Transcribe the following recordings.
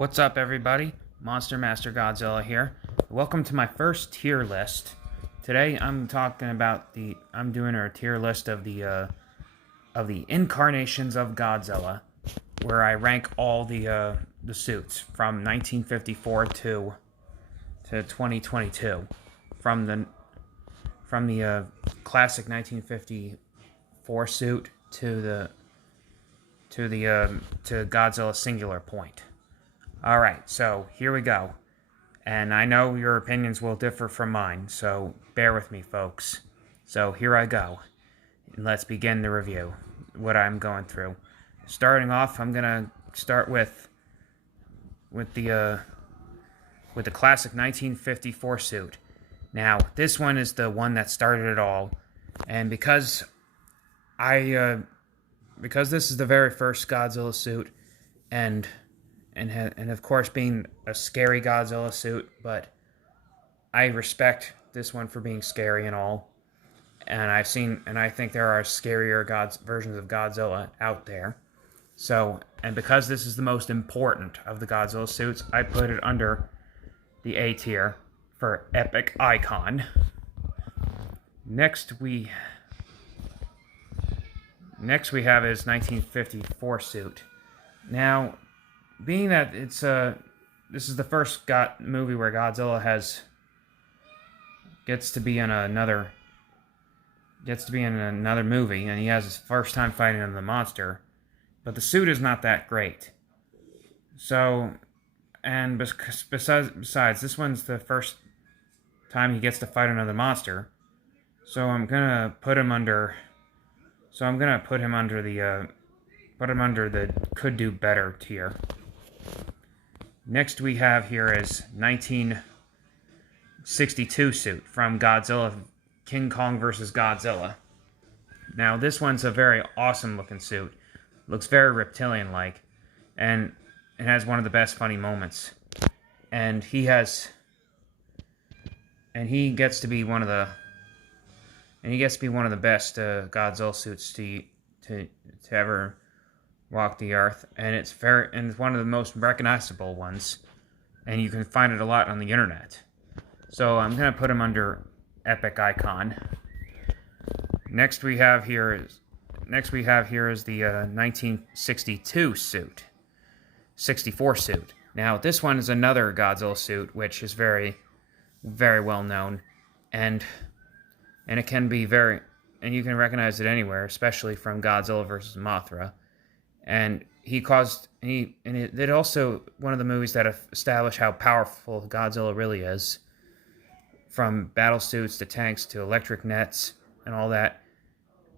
What's up, everybody? Monster Master Godzilla here. Welcome to my first tier list. Today, I'm doing a tier list of the Incarnations of Godzilla, where I rank all the suits from 1954 to 2022, from the classic 1954 suit to Godzilla Singular Point. Alright, so here we go. And I know your opinions will differ from mine, so bear with me, folks. So here I go. And let's begin the review, what I'm going through. Starting off, I'm gonna start with the classic 1954 suit. Now, this one is the one that started it all, and because this is the very first Godzilla suit, and of course being a scary Godzilla suit, but I respect this one for being scary and all. And I think there are scarier versions of Godzilla out there. So, and because this is the most important of the Godzilla suits, I put it under the A tier for epic icon. Next we have his 1954 suit. Now, being that this is the first movie where Godzilla gets to be in another movie, and he has his first time fighting the monster, but the suit is not that great. So, and besides, this one's the first time he gets to fight another monster, so I'm gonna put him under the could do better tier. Next we have here is 1962 suit from Godzilla, King Kong vs. Godzilla. Now this one's a very awesome looking suit. Looks very reptilian-like, and it has one of the best funny moments. And he gets to be one of the best Godzilla suits to ever walk the earth, and it's one of the most recognizable ones, and you can find it a lot on the internet. So I'm gonna put him under epic icon. Next we have here is the 1962 suit, 64 suit. Now this one is another Godzilla suit, which is very, very well known, and it can be and you can recognize it anywhere, especially from Godzilla vs. Mothra. And it also one of the movies that establish how powerful Godzilla really is, from battle suits to tanks to electric nets and all that.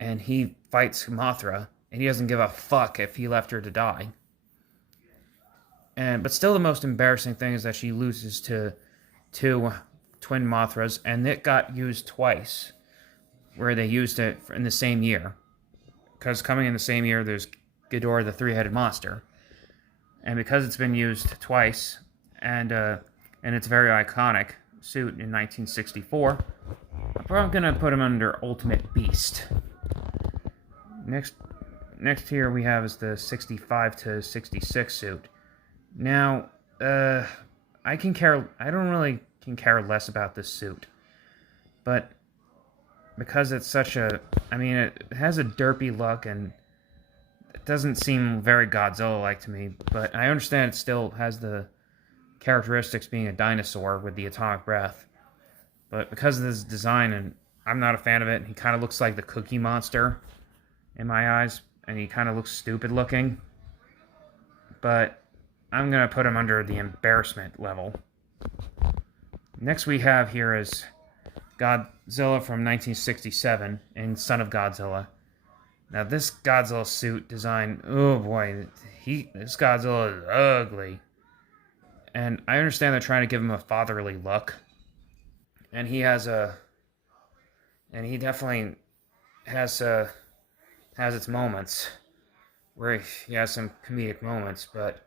And he fights Mothra, and he doesn't give a fuck if he left her to die. But still, the most embarrassing thing is that she loses to two twin Mothras, and it got used twice, where they used it in the same year. Because coming in the same year, there's Ghidorah, the three-headed monster, and because it's been used twice, and it's a very iconic suit in 1964, I'm gonna put him under Ultimate Beast. Next here we have is the 65 to 66 suit. Now, I don't really care less about this suit, but because it's it has a derpy look, and it doesn't seem very Godzilla-like to me, but I understand it still has the characteristics being a dinosaur with the atomic breath. But because of this design, and I'm not a fan of it, he kind of looks like the Cookie Monster in my eyes, and he kind of looks stupid looking. But I'm going to put him under the embarrassment level. Next we have here is Godzilla from 1967 in Son of Godzilla. Now this Godzilla suit design, oh boy, this Godzilla is ugly. And I understand they're trying to give him a fatherly look. And he definitely has its moments where he has some comedic moments, but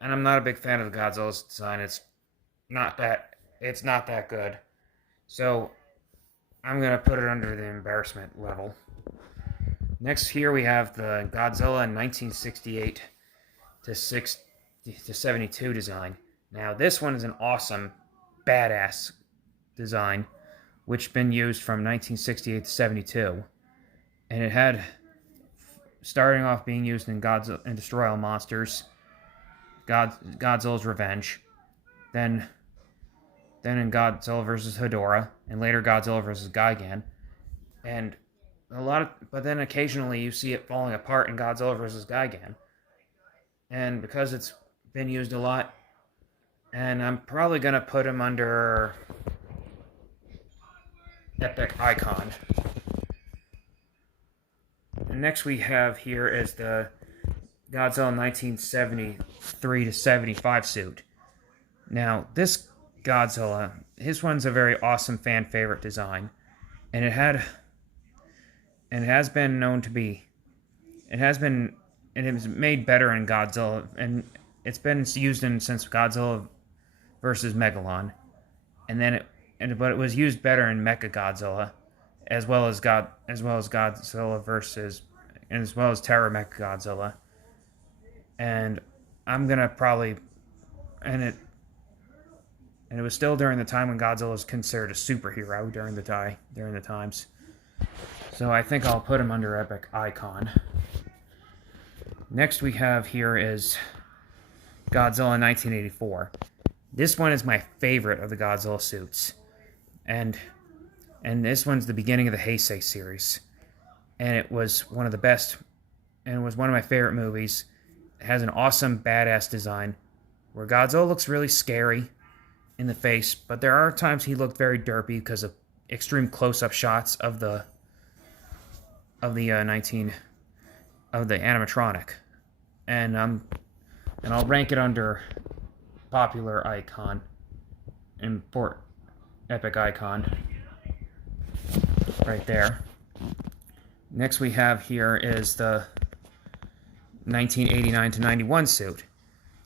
I'm not a big fan of Godzilla's design. It's not that good. So I'm gonna put it under the embarrassment level. Next here we have the Godzilla in 1968 to the 72 design. Now, this one is an awesome, badass design, which been used from 1968 to 72. And it had, starting off being used in Godzilla and Destroy All Monsters, Godzilla's Revenge, then in Godzilla vs. Hedorah, and later Godzilla vs. Gigan. And but then occasionally you see it falling apart in Godzilla vs. Gigan. And because it's been used a lot, and I'm probably going to put him under Epic Icon. And next we have here is the Godzilla 1973 to 75 suit. Now, this Godzilla, his one's a very awesome fan favorite design, and it has been known to be, it was made better in Godzilla, and it's been used since Godzilla versus Megalon, but it was used better in Mechagodzilla, as well as Godzilla versus, and as well as Terra Mechagodzilla. And I'm gonna probably, and it was still during the time when Godzilla was considered a superhero during the times. So I think I'll put him under Epic Icon. Next we have here is Godzilla 1984. This one is my favorite of the Godzilla suits. And this one's the beginning of the Heisei series. And it was one of the best, and it was one of my favorite movies. It has an awesome, badass design, where Godzilla looks really scary in the face, but there are times he looked very derpy because of extreme close-up shots of the animatronic. And I'll rank it under Popular Icon and Epic Icon right there. Next we have here is the 1989 to 91 suit.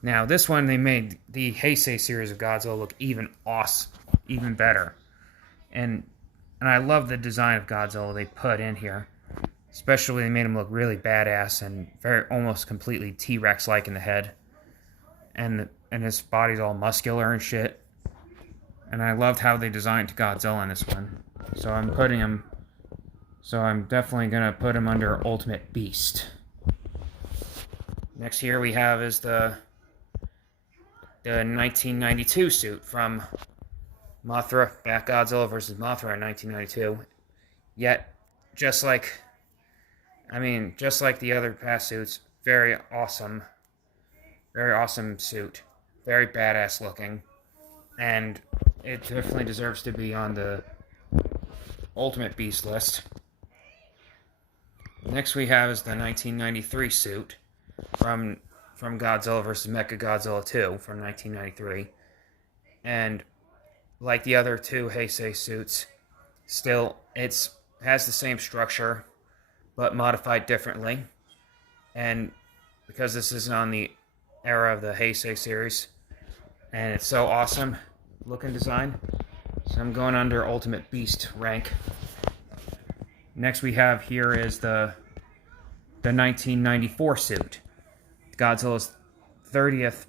Now, this one, they made the Heisei series of Godzilla look even better. And I love the design of Godzilla they put in here. Especially, they made him look really badass and almost completely T-Rex-like in the head. And his body's all muscular and shit. And I loved how they designed Godzilla in this one. So I'm definitely going to put him under Ultimate Beast. Next here we have is the 1992 suit from Mothra, Godzilla vs. Mothra in 1992. Yet, just like the other past suits, very awesome suit, very badass looking, and it definitely deserves to be on the Ultimate Beast list. Next we have is the 1993 suit from Godzilla vs. Mechagodzilla 2 from 1993. And like the other two Heisei suits, still it has the same structure, but modified differently. And because this is on the era of the Heisei series, and it's so awesome looking design, so I'm going under Ultimate Beast rank. Next we have here is the 1994 suit. Godzilla's 40th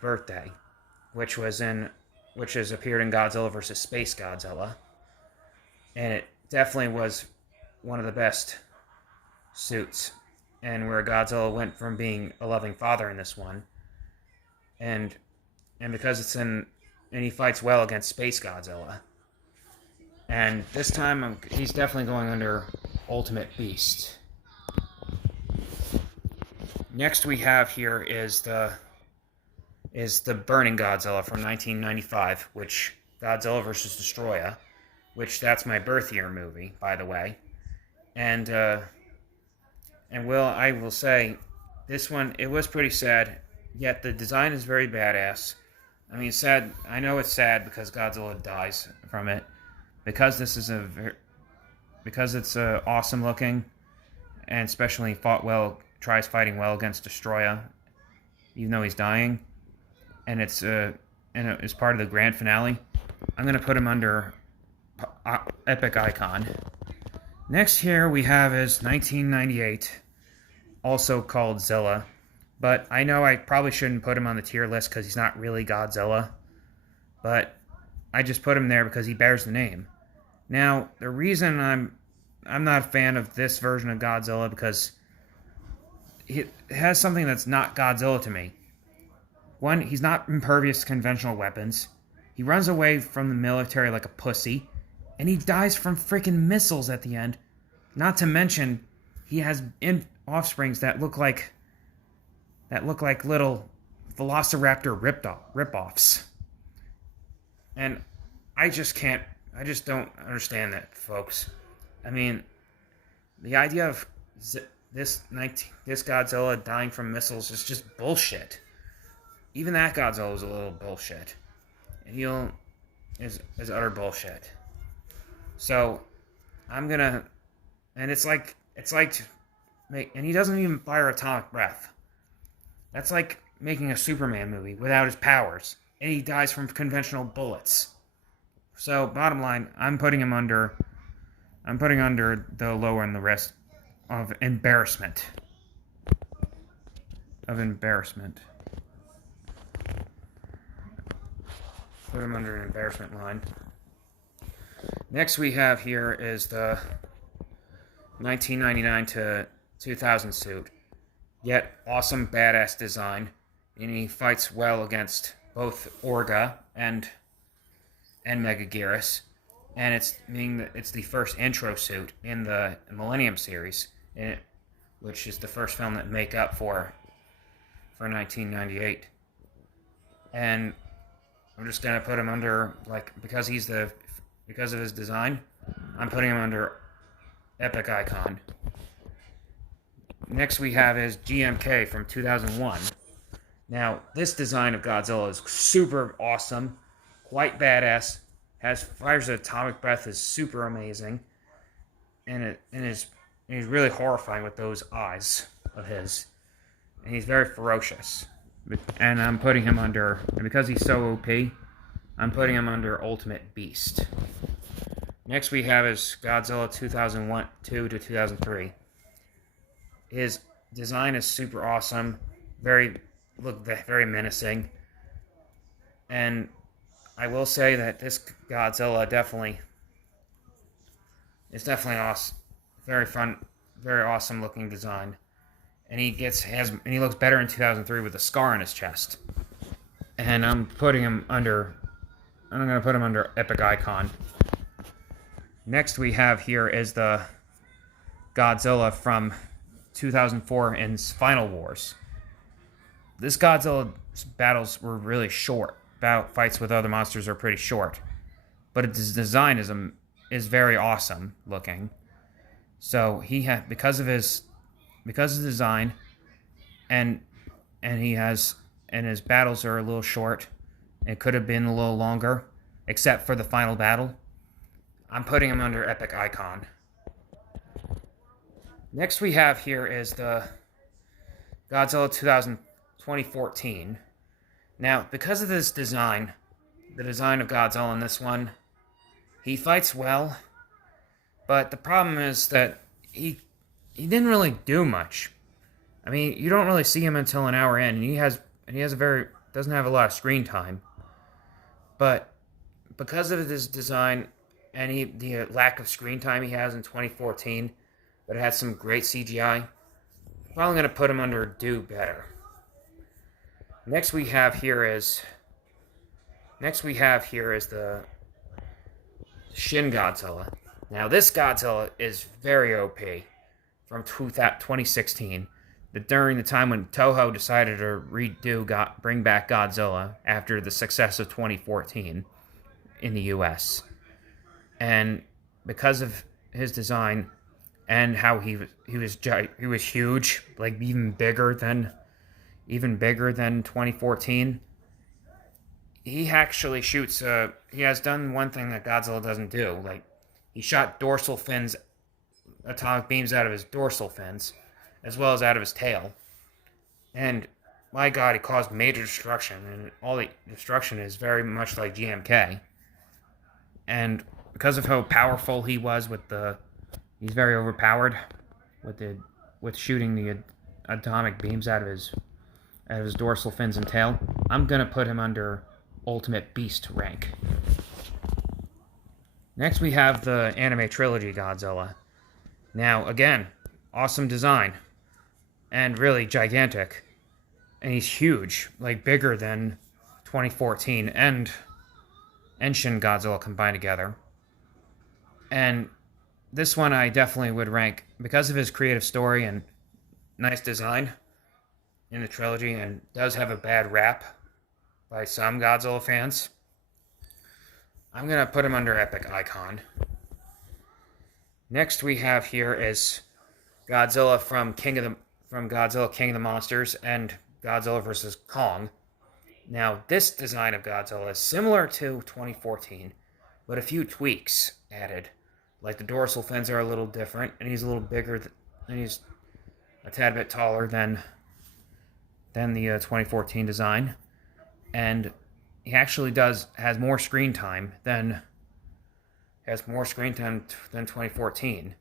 birthday, which has appeared in Godzilla vs. Space Godzilla, and it definitely was one of the best suits, and where Godzilla went from being a loving father in this one, and because and he fights well against Space Godzilla. And this time, he's definitely going under Ultimate Beast. Next we have here is the Burning Godzilla from 1995, which Godzilla vs. Destroya, which that's my birth year movie, by the way. And I will say, this one, it was pretty sad, yet the design is very badass. I mean, sad. I know it's sad because Godzilla dies from it. Because it's awesome looking, and especially tries fighting well against Destroya, even though he's dying, and it's part of the grand finale. I'm gonna put him under Epic Icon. Next here we have is 1998, also called Zilla. But I know I probably shouldn't put him on the tier list because he's not really Godzilla. But I just put him there because he bears the name. Now, the reason I'm not a fan of this version of Godzilla because it has something that's not Godzilla to me. One, he's not impervious to conventional weapons. He runs away from the military like a pussy, and he dies from freaking missiles at the end. Not to mention, he has offsprings that look like little Velociraptor rip-offs. And I just don't understand that, folks. I mean, the idea of this Godzilla dying from missiles is just bullshit. Even that Godzilla is a little bullshit. And is utter bullshit. So, I'm gonna... And it's like... And he doesn't even fire atomic breath. That's like making a Superman movie without his powers. And he dies from conventional bullets. So, bottom line, I'm putting under the lower in the rest of embarrassment. Put him under an embarrassment line. Next we have here is the 1999 to 2000 suit. Yet awesome badass design. And he fights well against both Orga and Megaguirus. And it's the first intro suit in the Millennium series, which is the first film that make up for 1998. And I'm just gonna put him under, because of his design, I'm putting him under epic icon. Next we have is GMK from 2001. Now, this design of Godzilla is super awesome, quite badass. Fires an atomic breath is super amazing, and he's really horrifying with those eyes of his, and he's very ferocious. And I'm putting him under, and because he's so OP, I'm putting him under Ultimate Beast. Next we have is Godzilla 2002 to 2003. His design is super awesome, very menacing, and I will say that this Godzilla is definitely awesome, very fun, very awesome looking design, and he looks better in 2003 with a scar on his chest. And I'm gonna put him under epic icon. Next we have here is the Godzilla from 2004 in Final Wars. This Godzilla's battles were really short. Fights with other monsters are pretty short, but his design is very awesome looking. So because of his design, and his battles are a little short. It could have been a little longer, except for the final battle. I'm putting him under epic icon. Next we have here is the Godzilla 2014. Now, because of this design, the design of Godzilla in this one, he fights well, but the problem is that he didn't really do much. I mean, you don't really see him until an hour in, and he doesn't have a lot of screen time. But because of his design and the lack of screen time he has in 2014, but it had some great CGI, I'm probably going to put him under Do Better. Next we have here is the Shin Godzilla. Now this Godzilla is very OP from 2016. During the time when Toho decided to bring back Godzilla after the success of 2014 in the US. And because of his design and how he was huge, like even bigger than 2014. He actually shoots. He has done one thing that Godzilla doesn't do. Like, he shot dorsal fins, atomic beams out of his dorsal fins, as well as out of his tail. And my God, he caused major destruction, and all the destruction is very much like GMK. And because of how powerful he was with the He's very overpowered with shooting the atomic beams out of his dorsal fins and tail. I'm gonna put him under Ultimate Beast rank. Next, we have the anime trilogy Godzilla. Now, again, awesome design and really gigantic, and he's huge, like bigger than 2014 and Shin Godzilla combined together. And this one I definitely would rank because of his creative story and nice design in the trilogy, and does have a bad rap by some Godzilla fans. I'm gonna put him under Epic Icon. Next we have here is Godzilla from Godzilla King of the Monsters and Godzilla vs. Kong. Now this design of Godzilla is similar to 2014, but a few tweaks added. Like the dorsal fins are a little different, and he's a little bigger, and he's a tad bit taller than the 2014 design, and he actually has more screen time than 2014.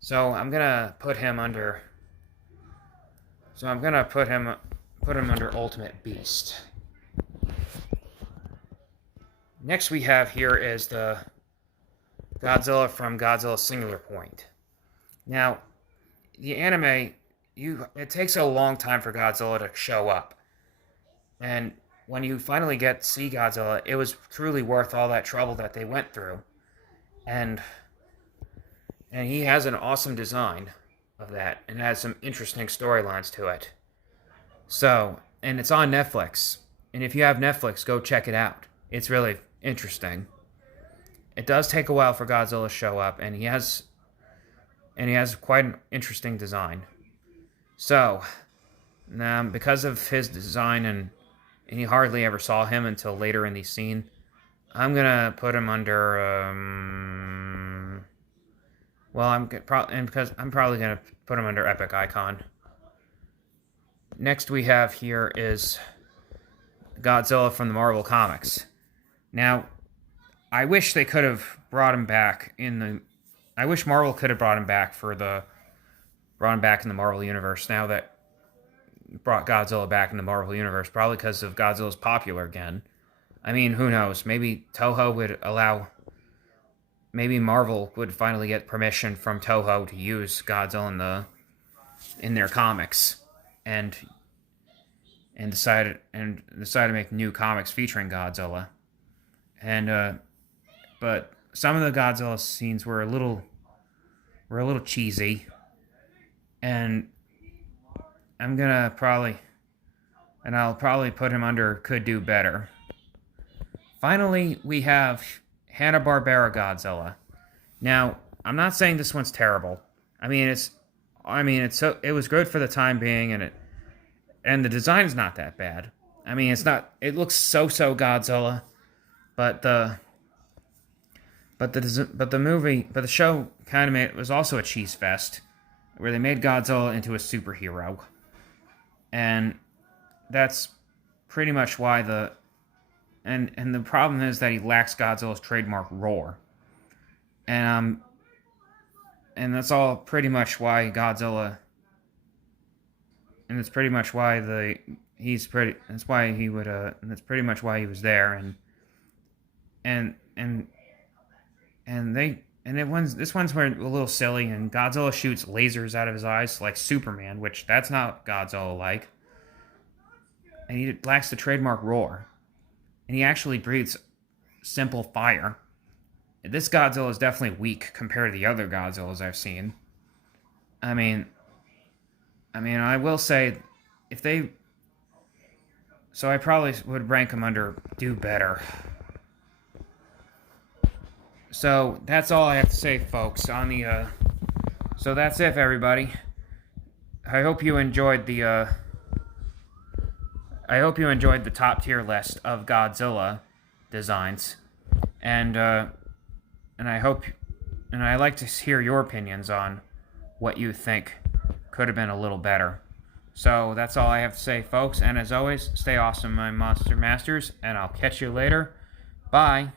So I'm gonna put him under. So I'm gonna put him under Ultimate Beast. Next we have here is the Godzilla from Godzilla Singular Point. Now, the anime, it takes a long time for Godzilla to show up. And when you finally get to see Godzilla, it was truly worth all that trouble that they went through. And he has an awesome design of that, and has some interesting storylines to it. So, and it's on Netflix. And if you have Netflix, go check it out. It's really interesting. It does take a while for Godzilla to show up, and he has quite an interesting design. So, because of his design, and you hardly ever saw him until later in the scene, I'm gonna put him under. Because I'm probably gonna put him under Epic Icon. Next we have here is Godzilla from the Marvel Comics. Now, I wish they could have brought him back I wish Marvel could have brought him back in the Marvel Universe. Now that brought Godzilla back in the Marvel Universe, probably because of Godzilla's popular again. I mean, who knows? Maybe Marvel would finally get permission from Toho to use Godzilla in their comics, and decide to make new comics featuring Godzilla. And but some of the Godzilla scenes were a little cheesy, and I'll probably put him under Could Do Better. Finally, we have Hanna-Barbera Godzilla. Now, I'm not saying this one's terrible. It was good for the time being, and the design is not that bad. It looks so Godzilla, but the show kind of was also a cheese fest, where they made Godzilla into a superhero, and that's pretty much why the problem is that he lacks Godzilla's trademark roar, and that's all pretty much why Godzilla, and that's pretty much why that's pretty much why he was there, this one's a little silly, and Godzilla shoots lasers out of his eyes like Superman, which that's not Godzilla like, and he lacks the trademark roar, and he actually breathes simple fire. This Godzilla is definitely weak compared to the other Godzillas I've seen. I will say, so I probably would rank him under Do Better. So that's all I have to say, folks. So that's it, everybody. I hope you enjoyed the top tier list of Godzilla designs, and I'd like to hear your opinions on what you think could have been a little better. So that's all I have to say, folks. And as always, stay awesome, my Monster Masters, and I'll catch you later. Bye.